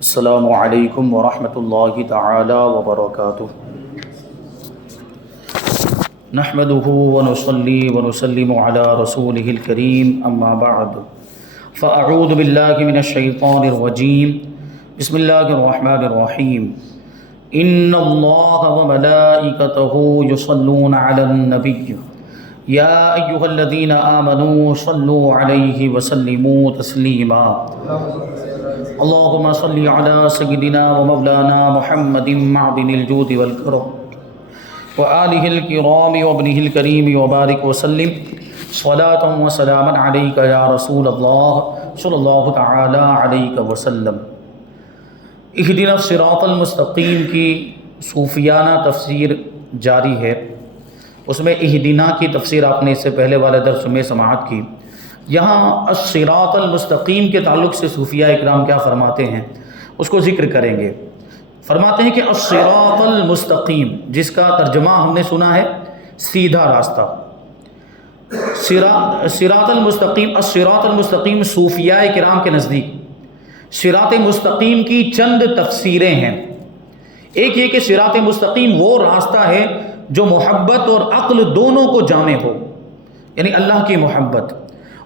السلام علیکم ورحمۃ اللہ تعالی وبرکاتہ۔ نحمده ونصلي ونسلم على رسوله الكريم اما بعد فاعوذ باللہ من الشیطان الرجیم بسم اللہ الرحمن الرحیم ان اللہ وملائکته یصلون علی النبی یا ایہا الذین آمنوا صلوا علیہ وسلموا تسلیما اللہم صلی علی سیدنا ومولانا محمد معدن الجود والکرم وآلہ الکرام وابنہ الکریم وبارک وسلم صلاۃ وسلاما علیک یا رسول اللہ صلی اللہ تعالی علیہ وسلم۔ اہدنا الصراط المستقیم کی صوفیانہ تفسیر جاری ہے، اس میں اہدنا کی تفسیر آپ نے اس سے پہلے والے درس میں سماعت کی۔ یہاں الصراط المستقیم کے تعلق سے صوفیہ اکرام کیا فرماتے ہیں اس کو ذکر کریں گے۔ فرماتے ہیں کہ الصراط المستقیم، جس کا ترجمہ ہم نے سنا ہے سیدھا راستہ۔ صراط المستقیم، الصراط المستقیم صوفیہ اکرام کے نزدیک صراط مستقیم کی چند تفسیریں ہیں۔ ایک یہ کہ صراط مستقیم وہ راستہ ہے جو محبت اور عقل دونوں کو جامع ہو، یعنی اللہ کی محبت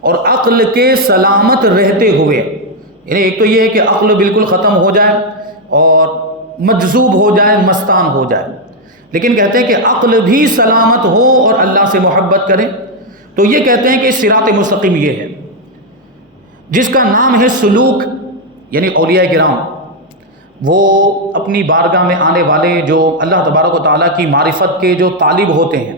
اور عقل کے سلامت رہتے ہوئے، یعنی ایک تو یہ ہے کہ عقل بالکل ختم ہو جائے اور مجذوب ہو جائے، مستان ہو جائے، لیکن کہتے ہیں کہ عقل بھی سلامت ہو اور اللہ سے محبت کرے، تو یہ کہتے ہیں کہ صراط مستقیم یہ ہے، جس کا نام ہے سلوک۔ یعنی اولیاء کرام وہ اپنی بارگاہ میں آنے والے جو اللہ تبارک و تعالیٰ کی معرفت کے جو طالب ہوتے ہیں،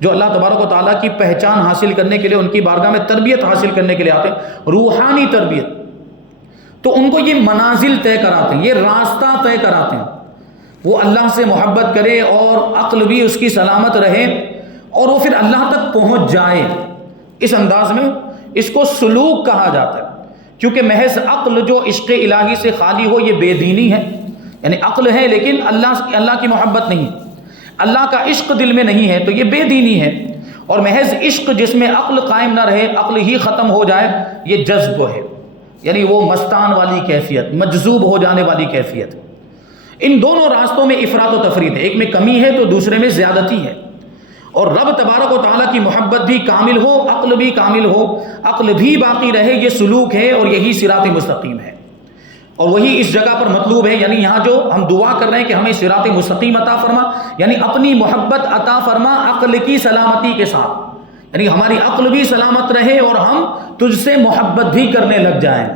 جو اللہ تبارک و تعالیٰ کی پہچان حاصل کرنے کے لیے ان کی بارگاہ میں تربیت حاصل کرنے کے لیے آتے ہیں، روحانی تربیت، تو ان کو یہ منازل طے کراتے ہیں، یہ راستہ طے کراتے ہیں، وہ اللہ سے محبت کرے اور عقل بھی اس کی سلامت رہے اور وہ پھر اللہ تک پہنچ جائے۔ اس انداز میں اس کو سلوک کہا جاتا ہے، کیونکہ محض عقل جو عشق الہی سے خالی ہو یہ بے دینی ہے، یعنی عقل ہے لیکن اللہ کی محبت نہیں، اللہ کا عشق دل میں نہیں ہے، تو یہ بے دینی ہے۔ اور محض عشق جس میں عقل قائم نہ رہے، عقل ہی ختم ہو جائے، یہ جذب ہے، یعنی وہ مستان والی کیفیت، مجذوب ہو جانے والی کیفیت۔ ان دونوں راستوں میں افراط و تفریط ہے، ایک میں کمی ہے تو دوسرے میں زیادتی ہے، اور رب تبارک و تعالیٰ کی محبت بھی کامل ہو، عقل بھی کامل ہو، عقل بھی باقی رہے، یہ سلوک ہے اور یہی صراط مستقیم ہے، اور وہی اس جگہ پر مطلوب ہے۔ یعنی یہاں جو ہم دعا کر رہے ہیں کہ ہمیں صراط مستقیم عطا فرما، یعنی اپنی محبت عطا فرما عقل کی سلامتی کے ساتھ، یعنی ہماری عقل بھی سلامت رہے اور ہم تجھ سے محبت بھی کرنے لگ جائیں،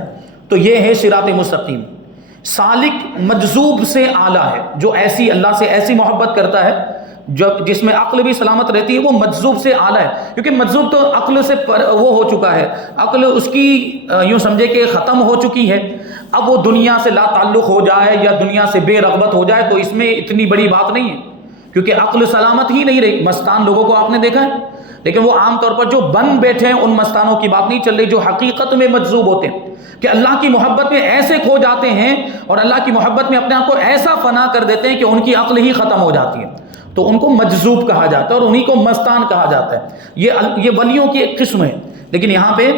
تو یہ ہے صراط مستقیم۔ سالک مجذوب سے اعلیٰ ہے، جو ایسی اللہ سے ایسی محبت کرتا ہے جس میں عقل بھی سلامت رہتی ہے، وہ مجذوب سے اعلیٰ ہے، کیونکہ مجذوب تو عقل سے وہ ہو چکا ہے، عقل اس کی یوں سمجھے کہ ختم ہو چکی ہے، اب وہ دنیا سے لا تعلق ہو جائے یا دنیا سے بے رغبت ہو جائے تو اس میں اتنی بڑی بات نہیں ہے، کیونکہ عقل سلامت ہی نہیں رہی۔ مستان لوگوں کو آپ نے دیکھا ہے، لیکن وہ عام طور پر جو بن بیٹھے ہیں ان مستانوں کی بات نہیں چل رہی، جو حقیقت میں مجذوب ہوتے ہیں، کہ اللہ کی محبت میں ایسے کھو جاتے ہیں اور اللہ کی محبت میں اپنے آپ کو ایسا فنا کر دیتے ہیں کہ ان کی عقل ہی ختم ہو جاتی ہے، تو ان کو مجذوب کہا جاتا ہے اور انہی کو مستان کہا جاتا ہے۔ یہ ولیوں کی ایک قسم ہے، لیکن یہاں پہ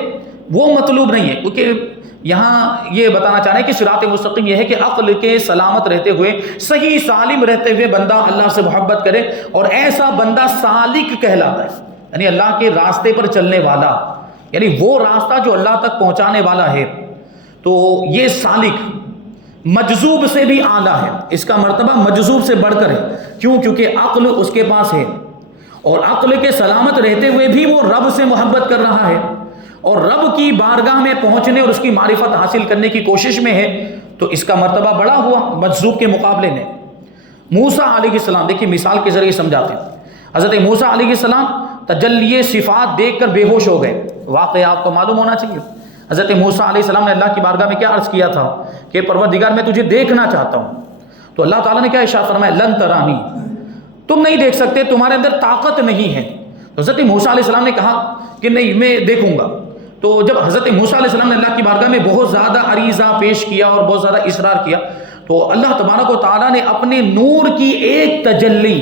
وہ مطلوب نہیں ہے، کیونکہ یہاں یہ بتانا چاہ رہے ہیں کہ صراط مستقیم یہ ہے کہ عقل کے سلامت رہتے ہوئے، صحیح سالم رہتے ہوئے بندہ اللہ سے محبت کرے، اور ایسا بندہ سالک کہلاتا ہے، یعنی اللہ کے راستے پر چلنے والا، یعنی وہ راستہ جو اللہ تک پہنچانے والا ہے، تو یہ سالک مجذوب سے بھی اعلیٰ ہے، اس کا مرتبہ مجذوب سے بڑھ کر ہے۔ کیوں؟ کیونکہ عقل اس کے پاس ہے، اور عقل کے سلامت رہتے ہوئے بھی وہ رب سے محبت کر رہا ہے اور رب کی بارگاہ میں پہنچنے اور اس کی معرفت حاصل کرنے کی کوشش میں ہے، تو اس کا مرتبہ بڑا ہوا مجذوب کے مقابلے میں۔ موسیٰ علیہ السلام، دیکھیے مثال کے ذریعے سمجھاتے ہیں، حضرت موسیٰ علیہ السلام تجلی صفات دیکھ کر بے ہوش ہو گئے، واقعہ آپ کو معلوم ہونا چاہیے۔ حضرت موسیٰ علیہ السلام نے اللہ کی بارگاہ میں کیا عرض کیا تھا کہ پروردگار میں تجھے دیکھنا چاہتا ہوں، تو اللہ تعالیٰ نے کیا ارشاد فرمایا، لن ترانی، تم نہیں دیکھ سکتے، تمہارے اندر طاقت نہیں ہے۔ تو حضرت موسیٰ علیہ السلام نے کہا کہ نہیں، میں دیکھوں گا۔ تو جب حضرت موسیٰ علیہ السلام نے اللہ کی بارگاہ میں بہت زیادہ عریضہ پیش کیا اور بہت زیادہ اصرار کیا، تو اللہ تبارک و تعالیٰ نے اپنے نور کی ایک تجلی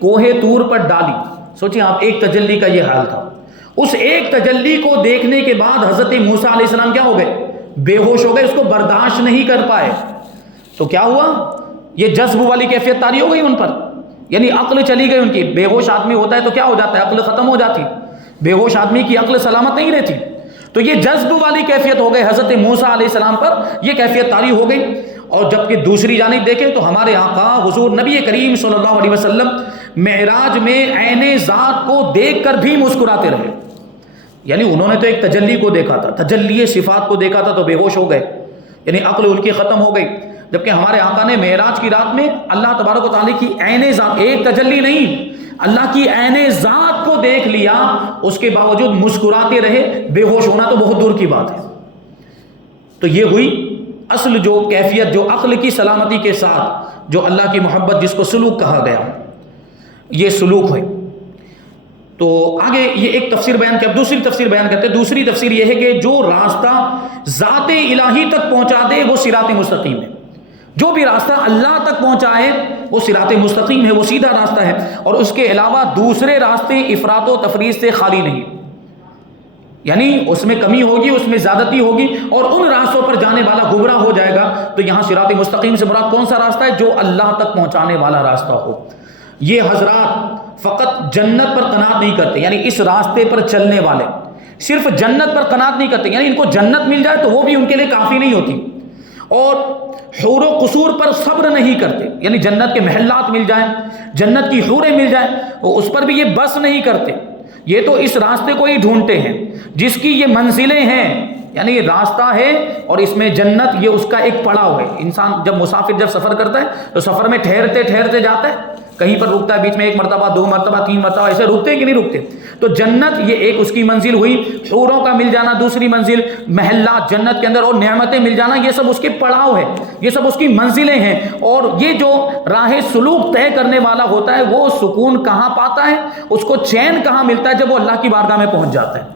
کوہ طور پر ڈالی۔ سوچیں آپ، ایک تجلی کا یہ حال تھا، اس ایک تجلی کو دیکھنے کے بعد حضرت موسیٰ علیہ السلام کیا ہو گئے؟ بے ہوش ہو گئے، اس کو برداشت نہیں کر پائے، تو کیا ہوا؟ یہ جذب والی کیفیت طاری ہو گئی ان پر، یعنی عقل چلی گئی ان کی۔ بے ہوش آدمی ہوتا ہے تو کیا ہو جاتا ہے؟ عقل ختم ہو جاتی، بے ہوش آدمی کی عقل سلامت نہیں رہتی۔ تو یہ جذب والی کیفیت ہو گئی، حضرت موسیٰ علیہ السلام پر یہ کیفیت طاری ہو گئی۔ اور جبکہ دوسری جانب دیکھیں تو ہمارے آقا حضور نبی کریم صلی اللہ علیہ وسلم معراج میں عین ذات کو دیکھ کر بھی مسکراتے رہے، یعنی انہوں نے تو ایک تجلی کو دیکھا تھا، تجلی صفات کو دیکھا تھا تو بے ہوش ہو گئے، یعنی عقل ان کی ختم ہو گئی۔ جبکہ ہمارے آقا نے معراج کی رات میں اللہ تبارک و تعالیٰ کی عین ذات، ایک تجلی نہیں، اللہ کی عین ذات کو دیکھ لیا، اس کے باوجود مسکراتے رہے، بے ہوش ہونا تو بہت دور کی بات ہے۔ تو یہ ہوئی اصل جو کیفیت، جو عقل کی سلامتی کے ساتھ جو اللہ کی محبت، جس کو سلوک کہا گیا، یہ سلوک ہے۔ تو آگے یہ ایک تفسیر بیان کیا، دوسری تفسیر بیان کرتے ہیں۔ دوسری تفسیر یہ ہے کہ جو راستہ ذات الہی تک پہنچا دے وہ صراط مستقیم ہے، جو بھی راستہ اللہ تک پہنچائے وہ صراط مستقیم ہے، وہ سیدھا راستہ ہے، اور اس کے علاوہ دوسرے راستے افراط و تفریط سے خالی نہیں، یعنی اس میں کمی ہوگی، اس میں زیادتی ہوگی، اور ان راستوں پر جانے والا گمراہ ہو جائے گا۔ تو یہاں صراط مستقیم سے مراد کون سا راستہ ہے؟ جو اللہ تک پہنچانے والا راستہ ہو۔ یہ حضرات فقط جنت پر قناعت نہیں کرتے، یعنی اس راستے پر چلنے والے صرف جنت پر قناعت نہیں کرتے، یعنی ان کو جنت مل جائے تو وہ بھی ان کے لیے کافی نہیں ہوتی، اور حور و قصور پر صبر نہیں کرتے، یعنی جنت کے محلات مل جائیں، جنت کی حوریں مل جائیں، وہ اس پر بھی یہ بس نہیں کرتے، یہ تو اس راستے کو ہی ڈھونڈتے ہیں جس کی یہ منزلیں ہیں، یعنی یہ راستہ ہے اور اس میں جنت، یہ اس کا ایک پڑاؤ ہے۔ انسان جب مسافر جب سفر کرتا ہے تو سفر میں ٹھہرتے ٹھہرتے جاتا ہے، کہیں پر رکتا ہے بیچ میں، ایک مرتبہ، دو مرتبہ، تین مرتبہ، ایسے رکتے کہ نہیں رکتے۔ تو جنت یہ ایک اس کی منزل ہوئی، حوروں کا مل جانا دوسری منزل، محلات جنت کے اندر اور نعمتیں مل جانا، یہ سب اس کے پڑاؤ ہے، یہ سب اس کی منزلیں ہیں۔ اور یہ جو راہ سلوک طے کرنے والا ہوتا ہے وہ سکون کہاں پاتا ہے، اس کو چین کہاں ملتا ہے؟ جب وہ اللہ کی بارگاہ میں پہنچ جاتا ہے،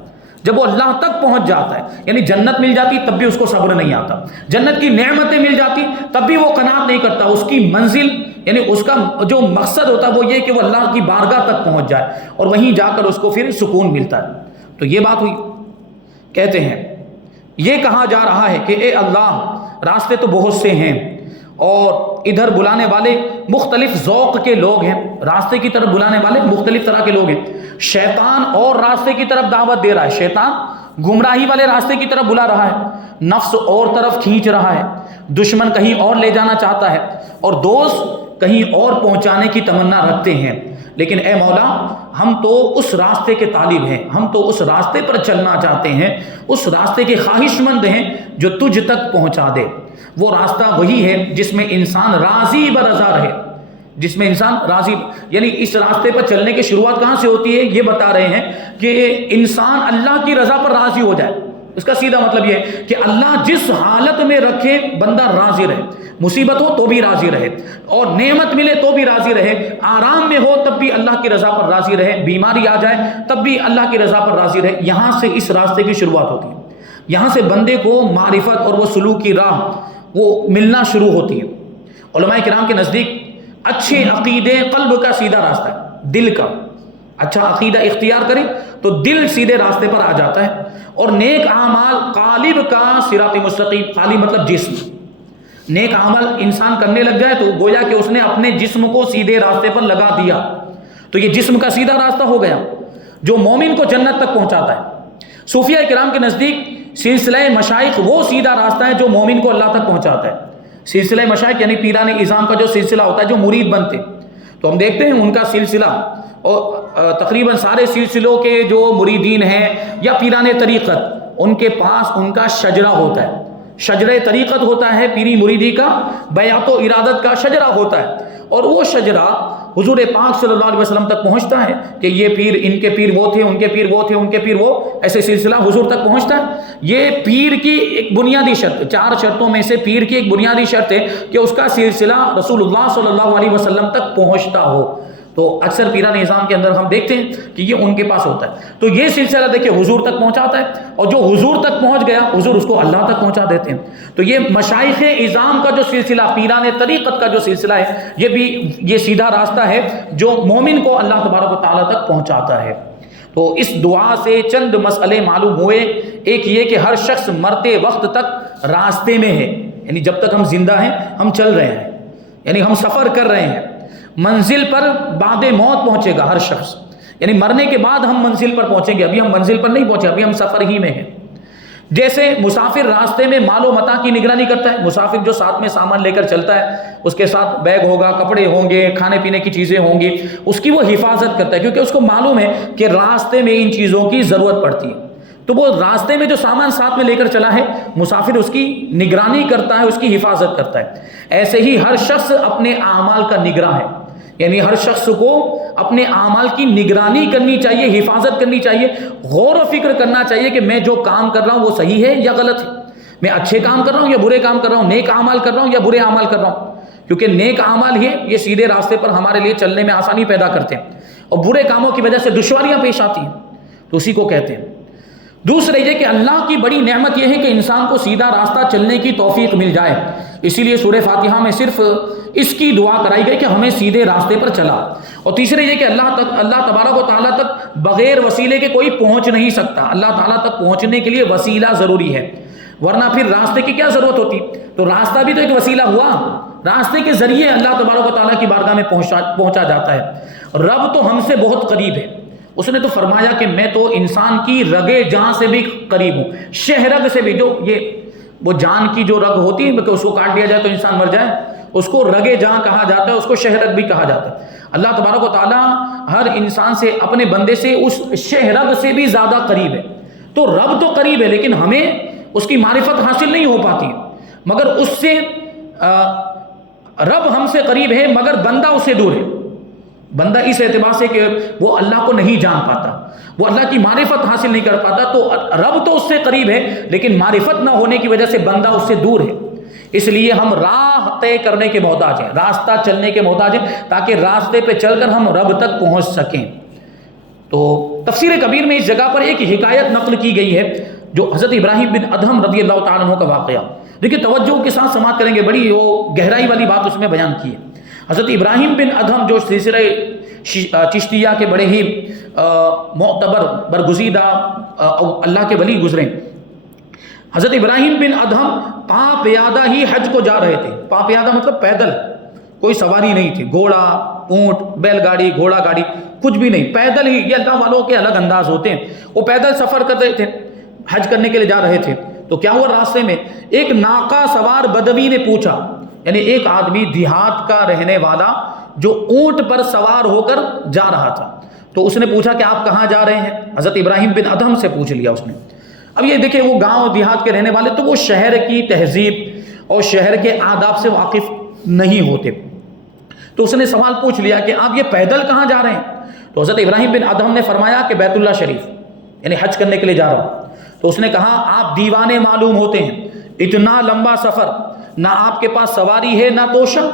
جب وہ اللہ تک پہنچ جاتا ہے، یعنی جنت مل جاتی تب بھی اس کو صبر نہیں آتا، جنت کی نعمتیں مل جاتی تب بھی وہ قناعت نہیں کرتا، اس کی منزل یعنی اس کا جو مقصد ہوتا ہے وہ یہ کہ وہ اللہ کی بارگاہ تک پہنچ جائے اور وہیں جا کر اس کو پھر سکون ملتا ہے۔ تو یہ بات ہوئی۔ کہتے ہیں یہ کہا جا رہا ہے کہ اے اللہ، راستے تو بہت سے ہیں اور ادھر بلانے والے مختلف ذوق کے لوگ ہیں، راستے کی طرف بلانے والے مختلف طرح کے لوگ ہیں، شیطان اور راستے کی طرف دعوت دے رہا ہے، شیطان گمراہی والے راستے کی طرف بلا رہا ہے، نفس اور طرف کھینچ رہا ہے، دشمن کہیں اور لے جانا چاہتا ہے، اور دوست کہیں اور پہنچانے کی تمنا رکھتے ہیں۔ لیکن اے مولا، ہم تو اس راستے کے طالب ہیں، ہم تو اس راستے پر چلنا چاہتے ہیں، اس راستے کے خواہش مند ہیں جو تجھ تک پہنچا دے۔ وہ راستہ وہی ہے جس میں انسان راضی برضا رہے، جس میں انسان راضی، یعنی اس راستے پر چلنے کی شروعات کہاں سے ہوتی ہے؟ یہ بتا رہے ہیں کہ انسان اللہ کی رضا پر راضی ہو جائے۔ اس کا سیدھا مطلب یہ ہے کہ اللہ جس حالت میں رکھے بندہ راضی رہے، مصیبت ہو تو بھی راضی رہے، اور نعمت ملے تو بھی راضی رہے، آرام میں ہو تب بھی اللہ کی رضا پر راضی رہے، بیماری آ جائے تب بھی اللہ کی رضا پر راضی رہے۔ یہاں سے اس راستے کی شروعات ہوتی ہے، یہاں سے بندے کو معرفت اور وہ سلوک کی راہ وہ ملنا شروع ہوتی ہے۔ علماء کرام کے نزدیک اچھے عقیدے قلب کا سیدھا راستہ ہے، دل کا اچھا عقیدہ اختیار کرے تو دل سیدھے راستے پر آ جاتا ہے، اور نیک اعمال قالب کا صراط مستقیم، قالب مطلب جسم، نیک عمل انسان کرنے لگ جائے تو گویا کہ اس نے اپنے جسم کو سیدھے راستے پر لگا دیا، تو یہ جسم کا سیدھا راستہ ہو گیا جو مومن کو جنت تک پہنچاتا ہے۔ صوفیاء کرام کے نزدیک سلسلہ مشائخ وہ سیدھا راستہ ہے جو مومن کو اللہ تک پہنچاتا ہے۔ سلسلہ مشائخ یعنی پیران اعظام کا جو سلسلہ ہوتا ہے، جو مرید بنتے، تو ہم دیکھتے ہیں ان کا سلسلہ، اور تقریباً سارے سلسلوں کے جو مریدین ہیں یا پیران طریقت، ان کے پاس ان کا شجرہ ہوتا ہے، شجرہ طریقت ہوتا ہے، پیری مریدی کا بیعت و ارادت کا شجرہ ہوتا ہے، اور وہ شجرہ حضور پاک صلی اللہ علیہ وسلم تک پہنچتا ہے کہ یہ پیر، ان کے پیر وہ تھے، ان کے پیر وہ تھے، ان کے پیر وہ، ایسے سلسلہ حضور تک پہنچتا ہے۔ یہ پیر کی ایک بنیادی شرط، 4 شرطوں میں سے پیر کی ایک بنیادی شرط ہے کہ اس کا سلسلہ رسول اللہ صلی اللہ علیہ وسلم تک پہنچتا ہو۔ تو اکثر پیران نظام کے اندر ہم دیکھتے ہیں کہ یہ ان کے پاس ہوتا ہے، تو یہ سلسلہ دیکھیں حضور تک پہنچاتا ہے، اور جو حضور تک پہنچ گیا حضور اس کو اللہ تک پہنچا دیتے ہیں۔ تو یہ مشائخ اعظام کا جو سلسلہ، پیران طریقت کا جو سلسلہ ہے، یہ بھی یہ سیدھا راستہ ہے جو مومن کو اللہ تبارک و تعالیٰ تک پہنچاتا ہے۔ تو اس دعا سے چند مسئلے معلوم ہوئے. ایک یہ کہ ہر شخص مرتے وقت تک راستے میں ہے، یعنی جب تک ہم زندہ ہیں ہم چل رہے ہیں، یعنی ہم سفر کر رہے ہیں. منزل پر بعد موت پہنچے گا ہر شخص، یعنی مرنے کے بعد ہم منزل پر پہنچیں گے. ابھی ہم منزل پر نہیں پہنچے، ابھی ہم سفر ہی میں ہیں. جیسے مسافر راستے میں مال و متاع کی نگرانی کرتا ہے، مسافر جو ساتھ میں سامان لے کر چلتا ہے، اس کے ساتھ بیگ ہوگا، کپڑے ہوں گے، کھانے پینے کی چیزیں ہوں گی، اس کی وہ حفاظت کرتا ہے، کیونکہ اس کو معلوم ہے کہ راستے میں ان چیزوں کی ضرورت پڑتی ہے. تو وہ راستے میں جو سامان ساتھ میں لے کر چلا ہے، مسافر اس کی نگرانی کرتا ہے، اس کی حفاظت کرتا ہے. ایسے ہی ہر شخص اپنے اعمال کا نگراں ہے، یعنی ہر شخص کو اپنے اعمال کی نگرانی کرنی چاہیے، حفاظت کرنی چاہیے، غور و فکر کرنا چاہیے کہ میں جو کام کر رہا ہوں وہ صحیح ہے یا غلط ہے، میں اچھے کام کر رہا ہوں یا برے کام کر رہا ہوں، نیک اعمال کر رہا ہوں یا برے اعمال کر رہا ہوں. کیونکہ نیک اعمال یہ سیدھے راستے پر ہمارے لیے چلنے میں آسانی پیدا کرتے ہیں، اور برے کاموں کی وجہ سے دشواریاں پیش آتی ہیں، تو اسی کو کہتے ہیں. دوسرے یہ کہ اللہ کی بڑی نعمت یہ ہے کہ انسان کو سیدھا راستہ چلنے کی توفیق مل جائے. اسی لیے سورہ فاتحہ میں صرف اس کی دعا کرائی گئی کہ ہمیں سیدھے راستے پر چلا. اور تیسرے یہ کہ اللہ تبارک و تعالیٰ تک بغیر وسیلے کے کوئی پہنچ نہیں سکتا. اللہ تعالیٰ تک پہنچنے کے لیے وسیلہ ضروری ہے، ورنہ پھر راستے کی کیا ضرورت ہوتی. تو راستہ بھی تو ایک وسیلہ ہوا، راستے کے ذریعے اللہ تبارک و تعالیٰ کی بارگاہ میں پہنچا جاتا ہے. رب تو ہم سے بہت قریب ہے. اس نے تو فرمایا کہ میں تو انسان کی رگے جان سے بھی قریب ہوں، شہرگ سے بھی. جو وہ جان کی جو رگ ہوتی ہے کہ اس کو کاٹ دیا جائے تو انسان مر جائے، اس کو رگے جان کہا جاتا ہے، اس کو شہرگ بھی کہا جاتا ہے. اللہ تبارک و تعالیٰ ہر انسان سے، اپنے بندے سے اس شہرگ سے بھی زیادہ قریب ہے. تو رب تو قریب ہے لیکن ہمیں اس کی معرفت حاصل نہیں ہو پاتی، مگر اس سے رب ہم سے قریب ہے مگر بندہ اس سے دور ہے. بندہ اس اعتبار سے کہ وہ اللہ کو نہیں جان پاتا، وہ اللہ کی معرفت حاصل نہیں کر پاتا. تو رب تو اس سے قریب ہے لیکن معرفت نہ ہونے کی وجہ سے بندہ اس سے دور ہے. اس لیے ہم راہ طے کرنے کے محتاج ہیں، راستہ چلنے کے محتاج ہیں، تاکہ راستے پہ چل کر ہم رب تک پہنچ سکیں. تو تفسیر کبیر میں اس جگہ پر ایک حکایت نقل کی گئی ہے جو حضرت ابراہیم بن ادہم رضی اللہ تعالیٰ عنہ کا واقعہ. دیکھیے توجہ کے ساتھ سماعت کریں گے، بڑی وہ گہرائی والی بات اس میں بیان کی ہے. حضرت ابراہیم بن ادہم جو سلسلہ چشتیہ کے بڑے ہی معتبر برگزیدہ اللہ کے ولی گزرے. حضرت ابراہیم بن ادہم پا پیادہ ہی حج کو جا رہے تھے. پا پیادہ مطلب پیدل، کوئی سواری نہیں تھی، گھوڑا، اونٹ، بیل گاڑی، گھوڑا گاڑی کچھ بھی نہیں، پیدل ہی. یہ اللہ والوں کے الگ انداز ہوتے ہیں. وہ پیدل سفر کر رہے تھے، حج کرنے کے لیے جا رہے تھے. تو کیا ہوا، راستے میں ایک ناقہ سوار بدوی نے پوچھا، یعنی ایک آدمی دیہات کا رہنے والا جو اونٹ پر سوار ہو کر جا رہا تھا. تو اس نے پوچھا کہ آپ کہاں جا رہے ہیں؟ حضرت ابراہیم بن ادہم سے پوچھ لیا اس نے. اب یہ دیکھیں وہ گاؤں دیہات کے رہنے والے تو وہ شہر کی تہذیب اور شہر کے آداب سے واقف نہیں ہوتے. تو اس نے سوال پوچھ لیا کہ آپ یہ پیدل کہاں جا رہے ہیں؟ تو حضرت ابراہیم بن ادہم نے فرمایا کہ بیت اللہ شریف، یعنی حج کرنے کے لیے جا رہا ہوں. تو اس نے کہا آپ دیوانے معلوم ہوتے ہیں، اتنا لمبا سفر، نہ آپ کے پاس سواری ہے، نہ توشہ،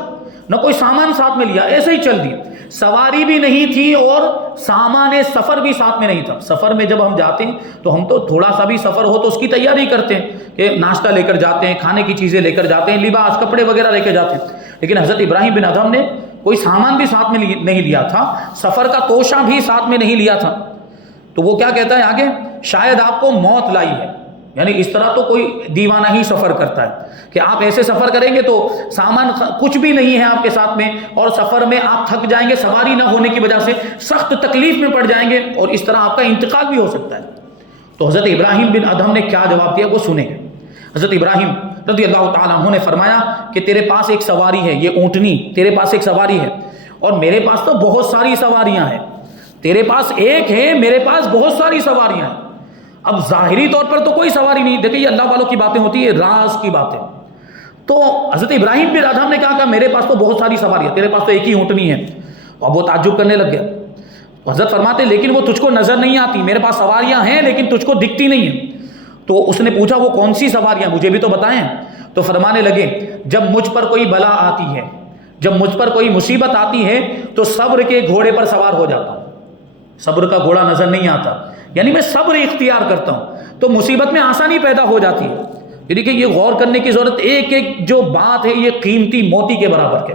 نہ کوئی سامان ساتھ میں لیا، ایسے ہی چل دیا. سواری بھی نہیں تھی اور سامان سفر بھی ساتھ میں نہیں تھا. سفر میں جب ہم جاتے ہیں تو ہم تو تھوڑا سا بھی سفر ہو تو اس کی تیاری کرتے ہیں کہ ناشتہ لے کر جاتے ہیں، کھانے کی چیزیں لے کر جاتے ہیں، لباس، کپڑے وغیرہ لے کے جاتے ہیں. لیکن حضرت ابراہیم بن ادہم نے کوئی سامان بھی ساتھ میں نہیں لیا تھا، سفر کا توشہ بھی ساتھ میں نہیں لیا تھا. تو وہ کیا کہتا ہے آگے، شاید آپ کو موت لائی ہے. یعنی اس طرح تو کوئی دیوانہ ہی سفر کرتا ہے کہ آپ ایسے سفر کریں گے تو سامان کچھ بھی نہیں ہے آپ کے ساتھ میں، اور سفر میں آپ تھک جائیں گے، سواری نہ ہونے کی وجہ سے سخت تکلیف میں پڑ جائیں گے، اور اس طرح آپ کا انتقال بھی ہو سکتا ہے. تو حضرت ابراہیم بن ادہم نے کیا جواب دیا وہ سنیں. حضرت ابراہیم رضی اللہ تعالیٰ عنہ نے فرمایا کہ تیرے پاس ایک سواری ہے، یہ اونٹنی تیرے پاس ایک سواری ہے، اور میرے پاس تو بہت ساری سواریاں ہیں. تیرے پاس ایک ہے، میرے پاس بہت ساری سواریاں ہیں. اب ظاہری طور پر تو کوئی سواری نہیں. دیکھیں یہ اللہ والوں کی باتیں ہوتی ہے، راز کی باتیں. تو حضرت ابراہیم بن ادہم نے کہا کہ میرے پاس تو بہت ساری سواریاں، تیرے پاس تو ایک ہی اونٹنی ہے. اب وہ تعجب کرنے لگ گیا. حضرت فرماتے لیکن وہ تجھ کو نظر نہیں آتی، میرے پاس سواریاں ہیں لیکن تجھ کو دکھتی نہیں ہیں. تو اس نے پوچھا وہ کون سی سواریاں، مجھے بھی تو بتائیں. تو فرمانے لگے جب مجھ پر کوئی بلا آتی ہے، جب مجھ پر کوئی مصیبت آتی ہے تو صبر کے گھوڑے پر سوار ہو جاتا ہوں. صبر کا گھوڑا نظر نہیں آتا، یعنی میں صبر اختیار کرتا ہوں تو مصیبت میں آسانی پیدا ہو جاتی ہے. یعنی کہ یہ غور کرنے کی ضرورت، ایک ایک جو بات ہے یہ قیمتی موتی کے برابر ہے.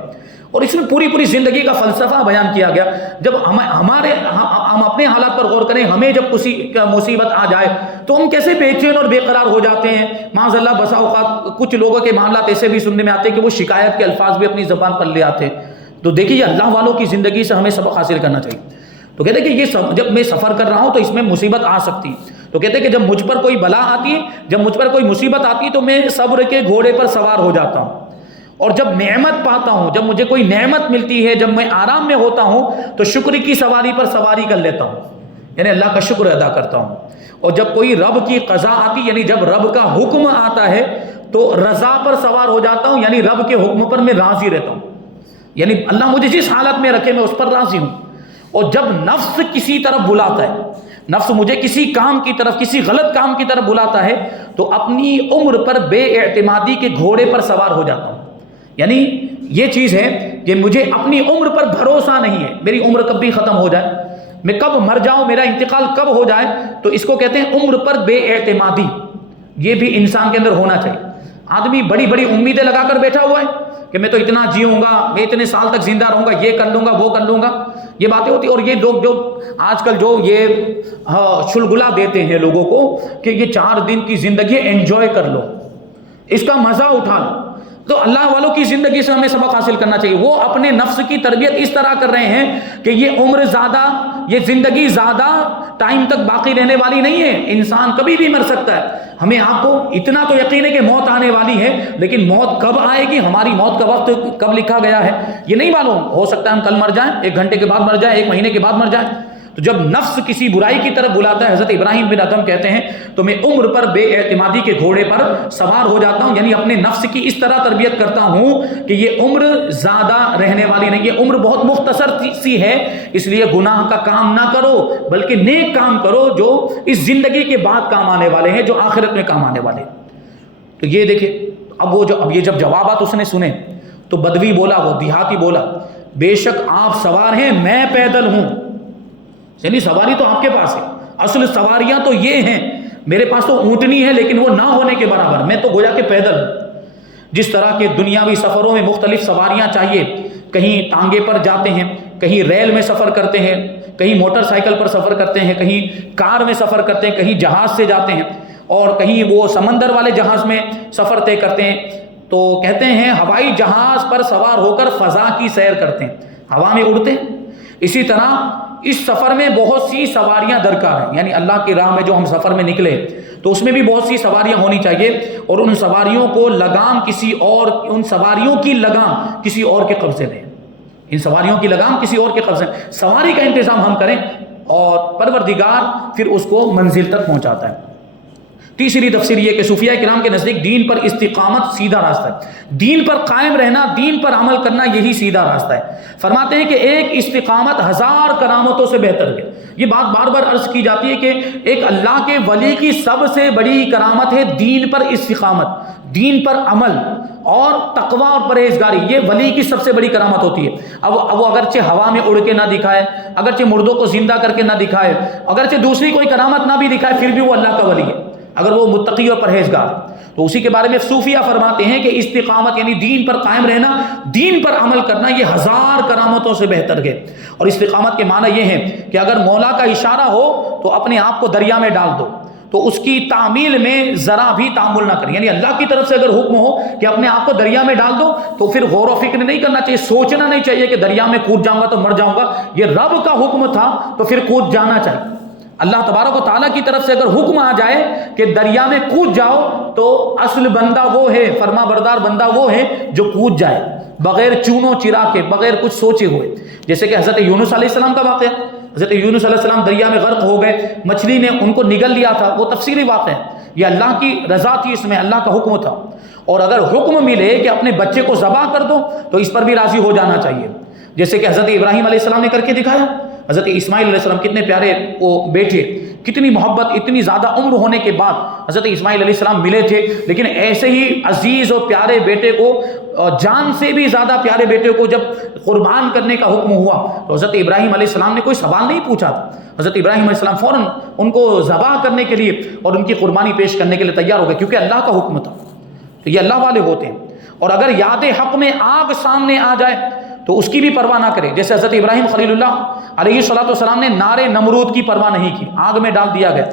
اور اس میں پوری پوری زندگی کا فلسفہ بیان کیا گیا. جب ہم اپنے حالات پر غور کریں, ہمیں جب کسی مصیبت آ جائے تو ہم کیسے بے چین اور بے قرار ہو جاتے ہیں. معاذ اللہ بسا اوقات کچھ لوگوں کے معاملات ایسے بھی سننے میں آتے ہیں کہ وہ شکایت کے الفاظ بھی اپنی زبان پر لے آتے ہیں. تو دیکھیے اللہ والوں کی زندگی سے ہمیں سبق حاصل کرنا چاہیے. تو کہتے ہیں کہ یہ جب میں سفر کر رہا ہوں تو اس میں مصیبت آ سکتی ہے. تو کہتے ہیں کہ جب مجھ پر کوئی بلا آتی ہے, جب مجھ پر کوئی مصیبت آتی ہے تو میں صبر کے گھوڑے پر سوار ہو جاتا ہوں, اور جب نعمت پاتا ہوں, جب مجھے کوئی نعمت ملتی ہے, جب میں آرام میں ہوتا ہوں تو شکر کی سواری پر سواری کر لیتا ہوں, یعنی اللہ کا شکر ادا کرتا ہوں. اور جب کوئی رب کی قضا آتی, یعنی جب رب کا حکم آتا ہے تو رضا پر سوار ہو جاتا ہوں, یعنی رب کے حکم پر میں راضی رہتا ہوں, یعنی اللہ مجھے جس حالت میں رکھے میں اس پر راضی ہوں. اور جب نفس کسی طرف بلاتا ہے, نفس مجھے کسی کام کی طرف, کسی غلط کام کی طرف بلاتا ہے تو اپنی عمر پر بے اعتمادی کے گھوڑے پر سوار ہو جاتا ہوں. یعنی یہ چیز ہے کہ مجھے اپنی عمر پر بھروسہ نہیں ہے, میری عمر کب بھی ختم ہو جائے, میں کب مر جاؤں, میرا انتقال کب ہو جائے. تو اس کو کہتے ہیں عمر پر بے اعتمادی. یہ بھی انسان کے اندر ہونا چاہیے. آدمی بڑی بڑی امیدیں لگا کر بیٹھا ہوا ہے کہ میں تو اتنا جیوں گا, میں اتنے سال تک زندہ رہوں گا, یہ کر لوں گا, وہ کر لوں گا, یہ باتیں ہوتی. اور یہ لوگ جو آج کل جو یہ شلگلا دیتے ہیں لوگوں کو کہ یہ 4 دن کی زندگی انجوائے کر لو, اس کا مزہ اٹھا لو. تو اللہ والوں کی زندگی سے ہمیں سبق حاصل کرنا چاہیے. وہ اپنے نفس کی تربیت اس طرح کر رہے ہیں کہ یہ عمر زیادہ, یہ زندگی زیادہ ٹائم تک باقی رہنے والی نہیں ہے, انسان کبھی بھی مر سکتا ہے. ہمیں آپ کو اتنا تو یقین ہے کہ موت آنے والی ہے, لیکن موت کب آئے گی, ہماری موت کا وقت کب لکھا گیا ہے یہ نہیں معلوم. ہو سکتا ہے ہم کل مر جائیں, 1 گھنٹے کے بعد مر جائیں, 1 مہینے کے بعد مر جائیں. تو جب نفس کسی برائی کی طرف بلاتا ہے, حضرت ابراہیم بن ادھم کہتے ہیں تو میں عمر پر بے اعتمادی کے گھوڑے پر سوار ہو جاتا ہوں, یعنی اپنے نفس کی اس طرح تربیت کرتا ہوں کہ یہ عمر زیادہ رہنے والی نہیں, یہ عمر بہت مختصر سی ہے, اس لیے گناہ کا کام نہ کرو بلکہ نیک کام کرو جو اس زندگی کے بعد کام آنے والے ہیں, جو آخرت میں کام آنے والے ہیں. تو یہ دیکھیں اب یہ جب جوابات اس نے سنے تو بدوی بولا, وہ دیہاتی بولا, بے شک آپ سوار ہیں, میں پیدل ہوں. یعنی سواری تو آپ کے پاس ہے, اصل سواریاں تو یہ ہیں, میرے پاس تو اونٹنی ہے لیکن وہ نہ ہونے کے برابر, میں تو گویا کہ پیدل ہوں. جس طرح کے دنیاوی سفروں میں مختلف سواریاں چاہیے, کہیں ٹانگے پر جاتے ہیں, کہیں ریل میں سفر کرتے ہیں, کہیں موٹر سائیکل پر سفر کرتے ہیں, کہیں کار میں سفر کرتے ہیں, کہیں جہاز سے جاتے ہیں, اور کہیں وہ سمندر والے جہاز میں سفر طے کرتے ہیں. تو کہتے ہیں ہوائی جہاز پر سوار ہو کر فضا کی سیر کرتے ہیں, ہوا میں اڑتے ہیں. اسی طرح اس سفر میں بہت سی سواریاں درکار ہیں, یعنی اللہ کی راہ میں جو ہم سفر میں نکلے تو اس میں بھی بہت سی سواریاں ہونی چاہیے, اور ان سواریوں کو لگام کسی اور, ان سواریوں کی لگام کسی اور کے قبضے میں, ان سواریوں کی لگام کسی اور کے قبضے میں, سواری کا انتظام ہم کریں اور پروردگار پھر اس کو منزل تک پہنچاتا ہے. تیسری تفسیر یہ کہ صوفیاء کرام کے نزدیک دین پر استقامت سیدھا راستہ ہے, دین پر قائم رہنا, دین پر عمل کرنا یہی سیدھا راستہ ہے. فرماتے ہیں کہ ایک استقامت 1000 کرامتوں سے بہتر ہے. یہ بات بار بار عرض کی جاتی ہے کہ ایک اللہ کے ولی کی سب سے بڑی کرامت ہے دین پر استقامت, دین پر عمل اور تقوی اور پرہیزگاری, یہ ولی کی سب سے بڑی کرامت ہوتی ہے. اب وہ اگرچہ ہوا میں اڑ کے نہ دکھائے, اگرچہ مردوں کو زندہ کر کے نہ دکھائے, اگرچہ دوسری کوئی کرامت نہ بھی دکھائے, پھر بھی وہ اللہ کا ولی ہے اگر وہ متقی اور پرہیزگار. تو اسی کے بارے میں صوفیہ فرماتے ہیں کہ استقامت یعنی دین پر قائم رہنا, دین پر عمل کرنا, یہ 1000 کرامتوں سے بہتر ہے. اور استقامت کے معنی یہ ہے کہ اگر مولا کا اشارہ ہو تو اپنے آپ کو دریا میں ڈال دو, تو اس کی تعمیل میں ذرا بھی تعامل نہ کریں. یعنی اللہ کی طرف سے اگر حکم ہو کہ اپنے آپ کو دریا میں ڈال دو تو پھر غور و فکر نہیں کرنا چاہیے, سوچنا نہیں چاہیے کہ دریا میں کود جاؤں گا تو مر جاؤں گا. یہ رب کا حکم تھا تو پھر کود جانا چاہیے. اللہ تبارک و تعالیٰ کی طرف سے اگر حکم آ جائے کہ دریا میں کود جاؤ تو اصل بندہ وہ ہے, فرما بردار بندہ وہ ہے جو کود جائے بغیر چونو چرا کے, بغیر کچھ سوچے ہوئے. جیسے کہ حضرت یونس علیہ السلام کا واقعہ, حضرت یونس علیہ السلام دریا میں غرق ہو گئے, مچھلی نے ان کو نگل لیا تھا, وہ تفصیلی واقعہ ہے. یہ اللہ کی رضا تھی, اس میں اللہ کا حکم تھا. اور اگر حکم ملے کہ اپنے بچے کو ذبح کر دو تو اس پر بھی راضی ہو جانا چاہیے, جیسے کہ حضرت ابراہیم علیہ السلام نے کر کے دکھایا. حضرت اسماعیل علیہ السلام کتنے پیارے وہ بیٹے, کتنی محبت, اتنی زیادہ عمر ہونے کے بعد حضرت اسماعیل علیہ السلام ملے تھے, لیکن ایسے ہی عزیز اور پیارے بیٹے کو, جان سے بھی زیادہ پیارے بیٹے کو جب قربان کرنے کا حکم ہوا تو حضرت ابراہیم علیہ السلام نے کوئی سوال نہیں پوچھا تھا. حضرت ابراہیم علیہ السلام فوراً ان کو ذبح کرنے کے لیے اور ان کی قربانی پیش کرنے کے لیے تیار ہو گئے, کیونکہ اللہ کا حکم تھا. تو یہ اللہ والے ہوتے ہیں. اور اگر یاد حق میں آگ سامنے آ جائے تو اس کی بھی پرواہ نہ کرے. جیسے حضرت ابراہیم خلیل اللہ علیہ السلام نے نار نمرود کی پرواہ نہیں کی, آگ میں ڈال دیا گیا.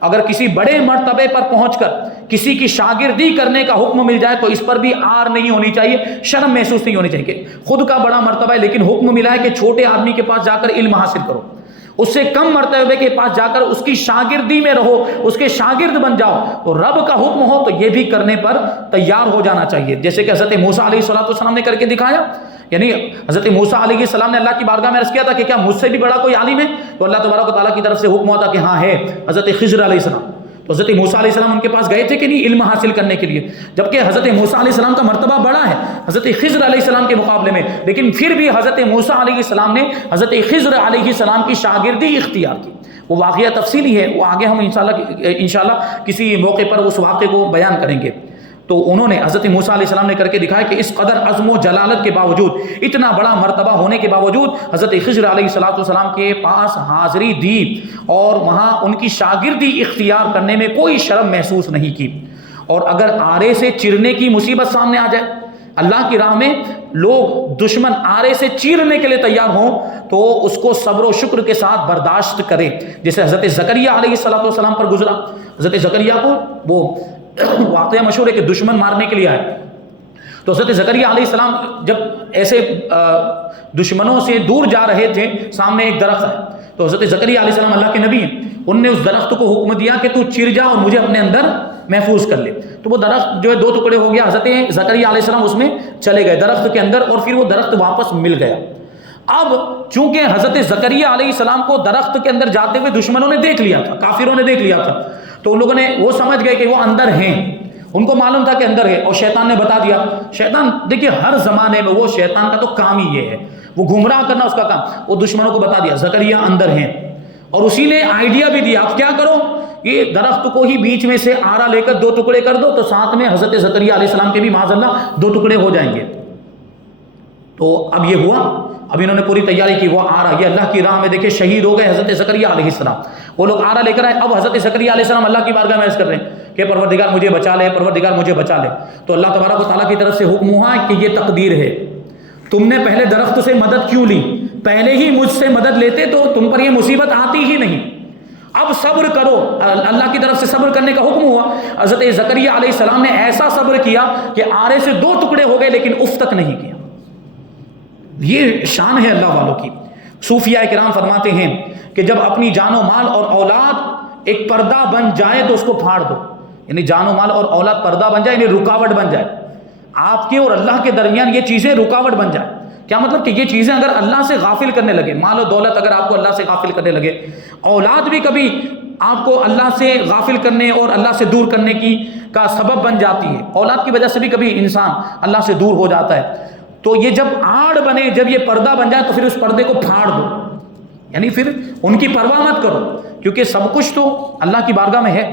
اگر کسی بڑے مرتبے پر پہنچ کر کسی کی شاگردی کرنے کا حکم مل جائے تو اس پر بھی آر نہیں ہونی چاہیے, شرم محسوس نہیں ہونی چاہیے کہ خود کا بڑا مرتبہ ہے لیکن حکم ملا ہے کہ چھوٹے آدمی کے پاس جا کر علم حاصل کرو, اس سے کم مرتبے کے پاس جا کر اس کی شاگردی میں رہو, اس کے شاگرد بن جاؤ, تو رب کا حکم ہو تو یہ بھی کرنے پر تیار ہو جانا چاہیے. جیسے کہ حضرت موسیٰ علیہ السلام نے کر کے دکھایا. یعنی حضرت موسیٰ علیہ السلام نے اللہ کی بارگاہ میں عرض کیا تھا کہ کیا مجھ سے بھی بڑا کوئی عالم ہے, تو اللہ تبارک و تعالیٰ کی طرف سے حکم ہوتا کہ ہاں ہے حضرت خضر علیہ السلام. تو حضرت موسیٰ علیہ السلام ان کے پاس گئے تھے کہ نہیں علم حاصل کرنے کے لیے, جبکہ حضرت موسیٰ علیہ السلام کا مرتبہ بڑا ہے حضرت خضر علیہ السلام کے مقابلے میں, لیکن پھر بھی حضرت موسیٰ علیہ السلام نے حضرت خضر علیہ السلام کی شاگردی اختیار کی. وہ واقعہ تفصیلی ہے, وہ آگے ہم انشاءاللہ کسی موقع پر اس واقعے کو بیان کریں گے. تو انہوں نے حضرت موسیٰ علیہ السلام نے کر کے دکھایا کہ اس قدر عزم و جلالت کے باوجود, اتنا بڑا مرتبہ ہونے کے باوجود حضرت خضر علیہ السلام کے پاس حاضری دی اور وہاں ان کی شاگردی اختیار کرنے میں کوئی شرم محسوس نہیں کی. اور اگر آرے سے چیرنے کی مصیبت سامنے آ جائے, اللہ کی راہ میں لوگ دشمن آرے سے چیرنے کے لیے تیار ہوں, تو اس کو صبر و شکر کے ساتھ برداشت کرے. جیسے حضرت زکریا علیہ السلام پر گزرا. حضرت زکریا کو وہ واقعہ مشہور ہے کہ دشمن مارنے کے لیے آئے, تو حضرت زکریا علیہ السلام جب ایسے دشمنوں سے دور جا رہے تھے, سامنے ایک درخت ہے, تو حضرت زکریا علیہ السلام اللہ کے نبی ہیں, انہوں نے اس درخت کو حکم دیا کہ تو چیر جا اور مجھے اپنے اندر محفوظ کر لے. تو وہ درخت جو ہے 2 ٹکڑے ہو گیا, حضرت زکریا علیہ السلام اس میں چلے گئے درخت کے اندر, اور پھر وہ درخت واپس مل گیا. اب چونکہ حضرت زکریا علیہ السلام کو درخت کے اندر جاتے ہوئے دشمنوں نے دیکھ لیا تھا, کافروں نے دیکھ لیا تھا, تو ان لوگوں نے وہ سمجھ گئے کہ وہ اندر ہیں, ان کو معلوم تھا کہ اندر ہے, اور شیطان نے بتا دیا. شیطان دیکھیے ہر زمانے میں وہ شیطان کا تو کام ہی یہ ہے, وہ گمراہ کرنا اس کا کام. وہ دشمنوں کو بتا دیا زکریا اندر ہیں, اور اسی نے آئیڈیا بھی دیا اب کیا کرو, یہ درخت کو ہی بیچ میں سے آرا لے کر 2 ٹکڑے کر دو, تو ساتھ میں حضرت زکریا علیہ السلام کے بھی معاذ اللہ 2 ٹکڑے ہو جائیں گے. تو اب یہ ہوا, اب انہوں نے پوری تیاری کی, وہ آرا یہ اللہ کی راہ میں دیکھیں شہید ہو گئے حضرت زکریا علیہ السلام. وہ لوگ آرا لے کر آئے. اب حضرت زکریا علیہ السلام اللہ کی بارگاہ میں عرض کر رہے ہیں کہ پروردگار مجھے بچا لے, پروردگار مجھے بچا لے. تو اللہ تبارک و تعالیٰ کی طرف سے حکم ہوا کہ یہ تقدیر ہے, تم نے پہلے درخت سے مدد کیوں لی, پہلے ہی مجھ سے مدد لیتے تو تم پر یہ مصیبت آتی ہی نہیں. اب صبر کرو. اللہ کی طرف سے صبر کرنے کا حکم ہوا. حضرت زکریا علیہ السلام نے ایسا صبر کیا کہ آرے سے 2 ٹکڑے ہو گئے لیکن اف تک نہیں کیا. یہ شان ہے اللہ والوں کی. صوفیاء کرام فرماتے ہیں کہ جب اپنی جان و مال اور اولاد ایک پردہ بن جائے تو اس کو پھاڑ دو. یعنی جان و مال اور اولاد پردہ بن جائے, یعنی رکاوٹ بن جائے آپ کے اور اللہ کے درمیان, یہ چیزیں رکاوٹ بن جائے. کیا مطلب کہ یہ چیزیں اگر اللہ سے غافل کرنے لگے, مال و دولت اگر آپ کو اللہ سے غافل کرنے لگے, اولاد بھی کبھی آپ کو اللہ سے غافل کرنے اور اللہ سے دور کرنے کا سبب بن جاتی ہے, اولاد کی وجہ سے بھی کبھی انسان اللہ سے دور ہو جاتا ہے. تو یہ جب آڑ بنے, جب یہ پردہ بن جائے تو پھر اس پردے کو پھاڑ دو. یعنی پھر ان کی پرواہ مت کرو, کیونکہ سب کچھ تو اللہ کی بارگاہ میں ہے.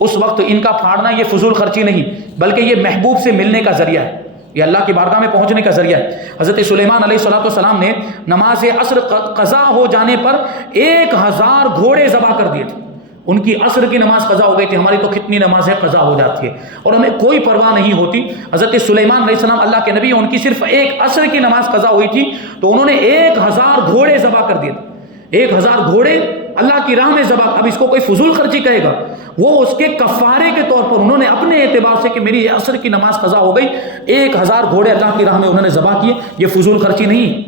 اس وقت ان کا پھاڑنا یہ فضول خرچی نہیں, بلکہ یہ محبوب سے ملنے کا ذریعہ ہے, یہ اللہ کی بارگاہ میں پہنچنے کا ذریعہ ہے. حضرت سلیمان علیہ السلام نے نماز عصر قضا ہو جانے پر 1000 گھوڑے ذبح کر دیے تھے. ان کی عصر کی نماز قضا ہو گئی تھی, ہماری تو کتنی نمازیں قضا ہو جاتی ہے اور ہمیں کوئی پرواہ نہیں ہوتی. حضرت سلیمان علیہ السلام اللہ کے نبی, ان کی صرف ایک عصر کی نماز قضا ہوئی تھی تو انہوں نے 1000 گھوڑے ذبح کر دیے تھے. 1000 گھوڑے اللہ کی راہ میں ذبح. اب اس کو کوئی فضول خرچی کہے گا, وہ اس کے کفارے کے طور پر انہوں نے اپنے اعتبار سے کہ میری عصر کی نماز قضا ہو گئی, 1000 گھوڑے اللہ کی راہ میں انہوں نے ذبح کیے. یہ فضول خرچی نہیں,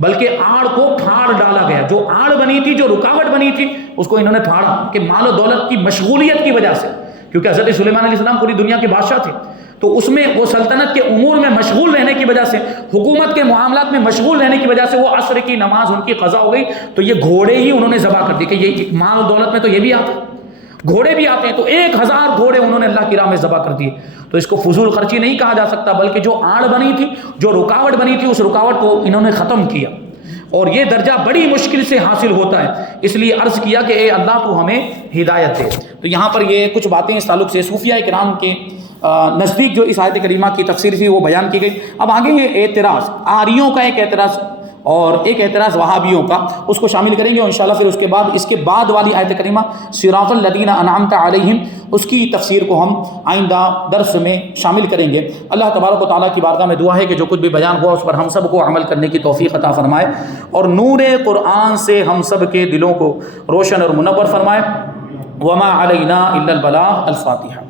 بلکہ آڑ کو پھاڑ ڈالا گیا. جو آڑ بنی تھی, جو رکاوٹ بنی تھی, اس کو انہوں نے پھاڑا کہ مال و دولت کی مشغولیت کی وجہ سے, کیونکہ حضرت سلیمان علیہ السلام پوری دنیا کے بادشاہ تھے, تو اس میں وہ سلطنت کے امور میں مشغول رہنے کی وجہ سے, حکومت کے معاملات میں مشغول رہنے کی وجہ سے وہ عصر کی نماز ان کی قضا ہو گئی. تو یہ گھوڑے ہی انہوں نے ذبح کر دی کہ یہ مال و دولت میں تو یہ بھی آتا ہے, گھوڑے بھی آتے ہیں. تو 1000 گھوڑے انہوں نے اللہ کی راہ میں ذبح کر دیے. تو اس کو فضول خرچی نہیں کہا جا سکتا, بلکہ جو آڑ بنی تھی, جو رکاوٹ بنی تھی, اس رکاوٹ کو انہوں نے ختم کیا. اور یہ درجہ بڑی مشکل سے حاصل ہوتا ہے, اس لیے عرض کیا کہ اے اللہ تو ہمیں ہدایت دے. تو یہاں پر یہ کچھ باتیں اس تعلق سے صوفیاء کرام کے نزدیک جو اس آیت کریمہ کی تفسیر تھی وہ بیان کی گئی. اب آگے یہ اعتراض, آریوں کا ایک اعتراض اور ایک اعتراض وہابیوں کا، اس کو شامل کریں گے، اور انشاءاللہ پھر اس کے بعد والی آیت کریمہ صراط الذین انعمت علیہم، اس کی تفسیر کو ہم آئندہ درس میں شامل کریں گے۔ اللہ تبارک و تعالیٰ کی بارگاہ میں دعا ہے کہ جو کچھ بھی بیان ہوا اس پر ہم سب کو عمل کرنے کی توفیق عطا فرمائے، اور نور قرآن سے ہم سب کے دلوں کو روشن اور منور فرمائے۔ وما علینا الا البلاغ۔ الفاتحہ۔